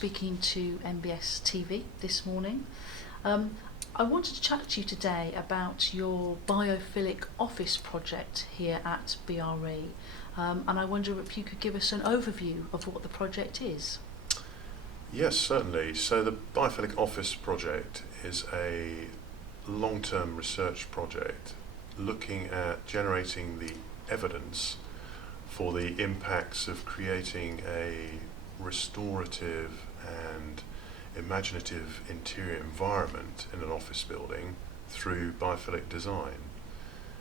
speaking to MBStv this morning. I wanted to chat to you today about your biophilic office project here at BRE, and I wonder if you could give us an overview of what the project is. Yes, certainly. So the biophilic office project is a long-term research project looking at generating the evidence for the impacts of creating a restorative and imaginative interior environment in an office building through biophilic design.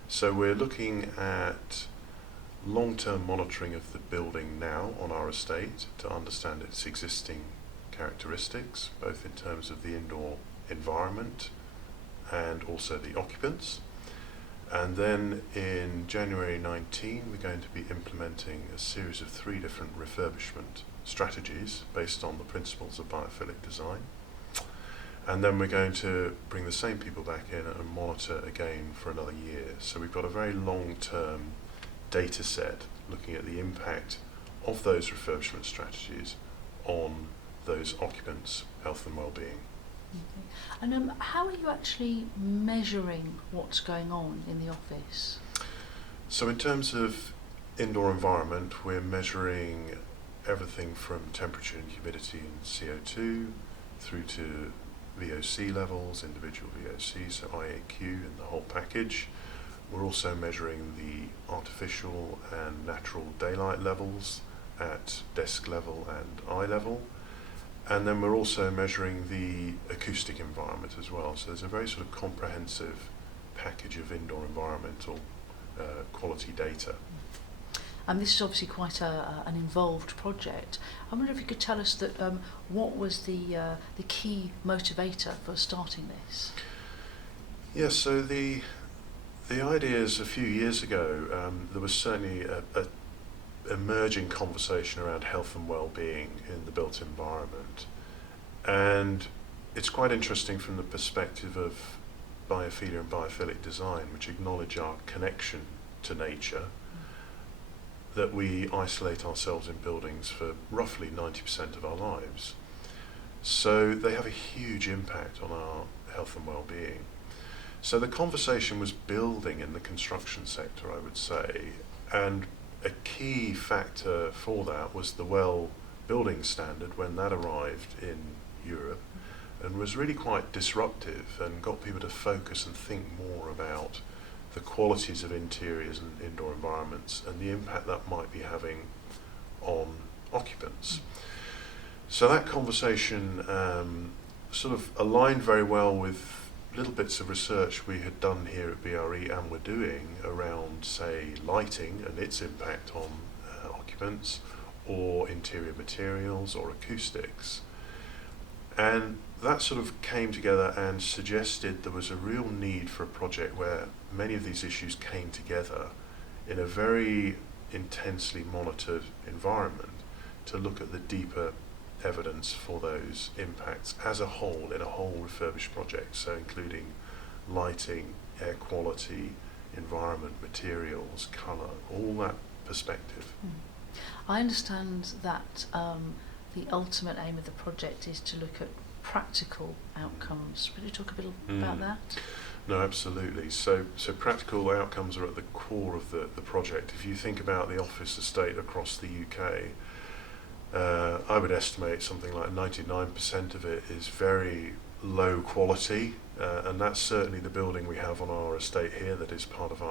So we're looking at long-term monitoring of the building now on our estate to understand its existing characteristics, both in terms of the indoor environment and also the occupants. And then in January 19 we're going to be implementing a series of 3 different refurbishment strategies based on the principles of biophilic design. And then we're going to bring the same people back in and monitor again for another year. So we've got a very long-term data set looking at the impact of those refurbishment strategies on those occupants' health and well-being. Okay. And how are you actually measuring what's going on in the office? So in terms of indoor environment, we're measuring everything from temperature and humidity and CO2 through to VOC levels, individual VOC, so IAQ and the whole package. We're also measuring the artificial and natural daylight levels at desk level and eye level. And then we're also measuring the acoustic environment as well. So there's a very sort of comprehensive package of indoor environmental quality data. And this is obviously quite an involved project. I wonder if you could tell us that what was the key motivator for starting this? Yes, so the ideas a few years ago, there was certainly a emerging conversation around health and well-being in the built environment, and it's quite interesting from the perspective of biophilia and biophilic design, which acknowledge our connection to nature, that we isolate ourselves in buildings for roughly 90% of our lives. So they have a huge impact on our health and well-being. So the conversation was building in the construction sector, I would say, and a key factor for that was the WELL building standard when that arrived in Europe, and was really quite disruptive and got people to focus and think more about the qualities of interiors and indoor environments and the impact that might be having on occupants. So that conversation sort of aligned very well with little bits of research we had done here at BRE and we're doing around, say, lighting and its impact on occupants, or interior materials or acoustics. And that sort of came together and suggested there was a real need for a project where many of these issues came together in a very intensely monitored environment to look at the deeper evidence for those impacts as a whole, in a whole refurbished project, so including lighting, air quality, environment, materials, colour, all that perspective. I understand that the ultimate aim of the project is to look at practical outcomes. Could you talk a bit about that? No, absolutely. So practical outcomes are at the core of the project. If you think about the office estate across the UK, I would estimate something like 99% of it is very low quality, and that's certainly the building we have on our estate here that is part of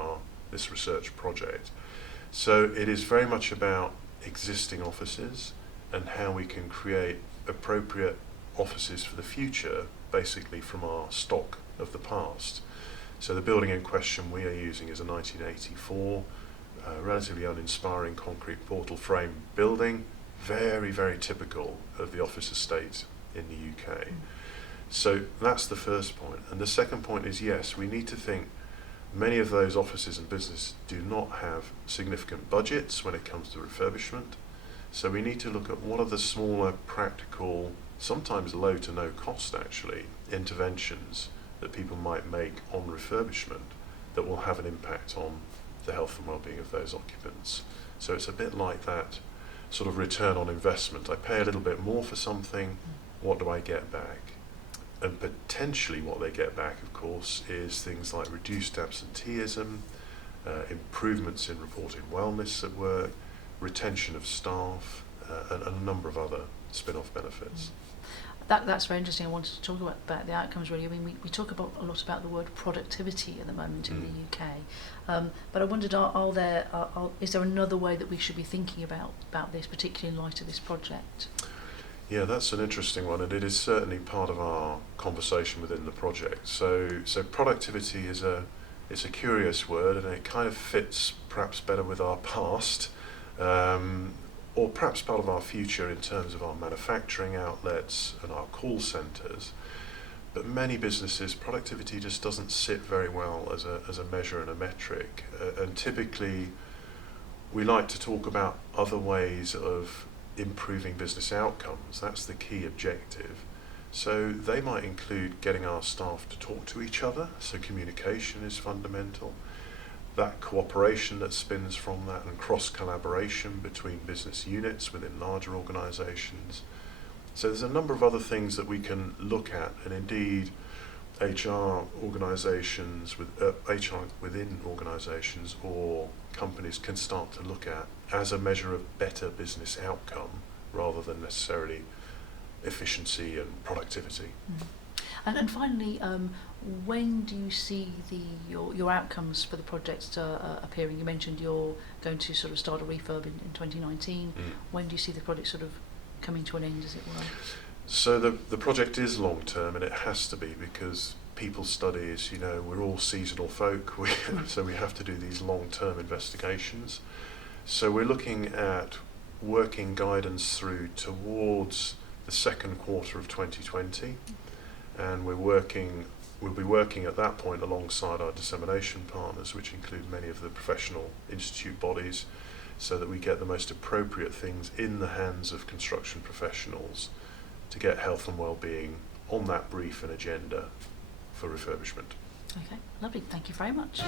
this research project. So it is very much about existing offices and how we can create appropriate offices for the future, basically from our stock of the past. So the building in question we are using is a 1984 relatively uninspiring concrete portal frame building, very, very typical of the office estate in the UK. So that's the first point. And the second point is, yes, we need to think many of those offices and businesses do not have significant budgets when it comes to refurbishment. So we need to look at what are the smaller, practical, sometimes low to no cost actually, interventions that people might make on refurbishment that will have an impact on the health and well-being of those occupants. So it's a bit like that sort of return on investment. I pay a little bit more for something, what do I get back? And potentially what they get back, of course, is things like reduced absenteeism, improvements in reported wellness at work, retention of staff, and a number of other spin-off benefits. That's very interesting. I wanted to talk about the outcomes really. I mean, we talk about a lot about the word productivity at the moment in the UK, but I wondered, is there another way that we should be thinking about this, particularly in light of this project? Yeah, that's an interesting one, and it is certainly part of our conversation within the project. So productivity it's a curious word, and it kind of fits perhaps better with our past, or perhaps part of our future in terms of our manufacturing outlets and our call centres. But many businesses, productivity just doesn't sit very well as a measure and a metric. And typically, we like to talk about other ways of improving business outcomes. That's the key objective. So they might include getting our staff to talk to each other, so communication is fundamental. That cooperation that spins from that, and cross-collaboration between business units within larger organisations. So there's a number of other things that we can look at, and indeed HR organisations, HR within organisations or companies can start to look at as a measure of better business outcome rather than necessarily efficiency and productivity. And finally, when do you see your outcomes for the project appearing? You mentioned you're going to sort of start a refurb in 2019. When do you see the project sort of coming to an end, as it were? So the project is long term, and it has to be, because people studies, we're all seasonal folk, so we have to do these long term investigations. So we're looking at working guidance through towards the second quarter of 2020, and we'll be working at that point alongside our dissemination partners, which include many of the professional institute bodies, so that we get the most appropriate things in the hands of construction professionals to get health and well-being on that brief and agenda for refurbishment. Okay, lovely. Thank you very much.